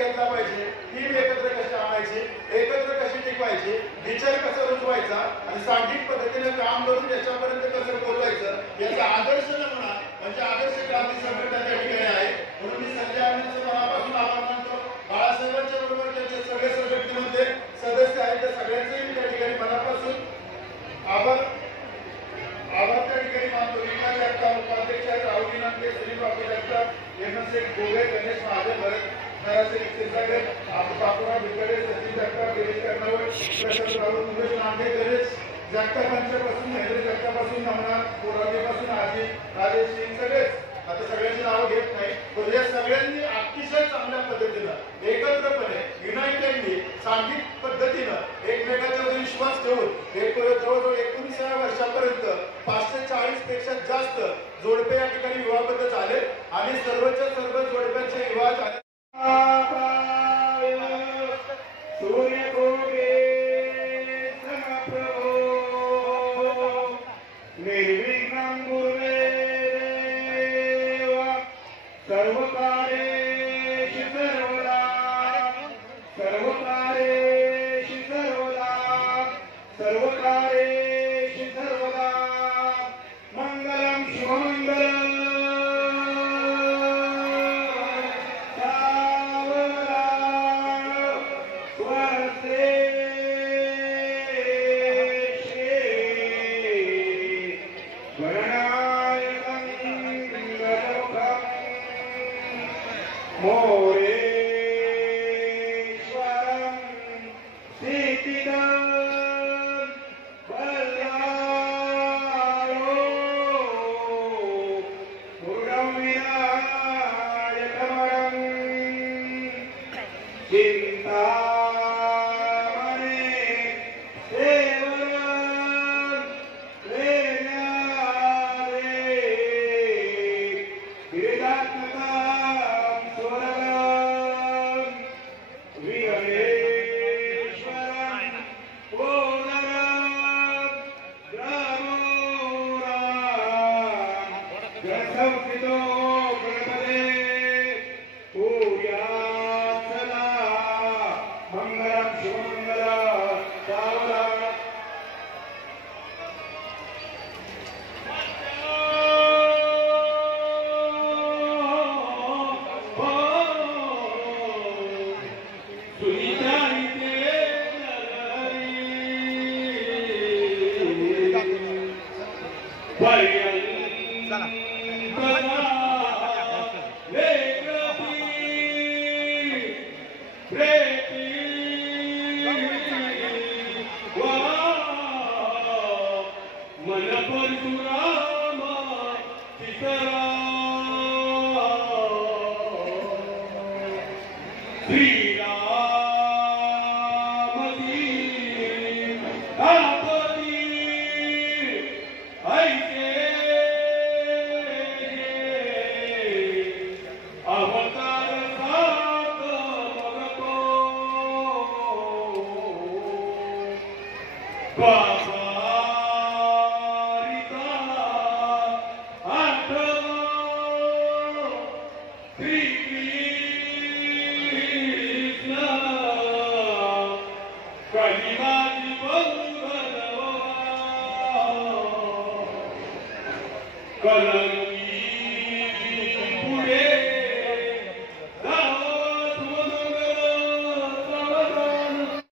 घेतला पाहिजे, टीम एकत्र कशी आणायची, एकत्र कशी टिकवायची, विचार कसा रुजवायचा आणि सांघिक पद्धतीने काम करून त्याच्यापर्यंत कसं पोहोचायचं याचा आदर्श नमुना म्हणजे आदर्श क्रांती संघटना त्या ठिकाणी आहे. म्हणून मी संजय अण्णांचं मनापासून आभार मानतो. बाळासाहेबांच्या बरोबर त्यांचे सगळे संघटनेमध्ये सदस्य आहेत त्या सगळ्यांचे मी त्या ठिकाणी मनापासून आभार त्या ठिकाणी मानतो. विकास जगताप उपाध्यक्ष आहेत, राहुल नांदे, श्री बापू जगताप, हेमंत गोगे, गणेश महादेव, भरत नरासे, क्षीरसागर, बापूराव भिकडे, सचिन जगताप, गिरीश कर्नावट, प्रशांत राहुल, मुकेश नांदे, गणेश जगतापांच्यापासून महेंद्र जगतापासून नमनाथ कोराडीपासून आजी राजेश सिंग सगळेच आता सगळ्यांची नावं घेत नाही, पण या सगळ्यांनी अतिशय चांगल्या पद्धतीनं एकत्रपणे युनाइटेडली सांघिक पद्धतीनं एकमेकांवर विश्वास ठेवून एक जवळजवळ 19व्या वर्षापर्यंत 540 पेक्षा जास्त जोडपे या ठिकाणी विवाहबद्ध झाले आणि सर्वच्या सर्व जोडप्यांचे विवाह झाले. Color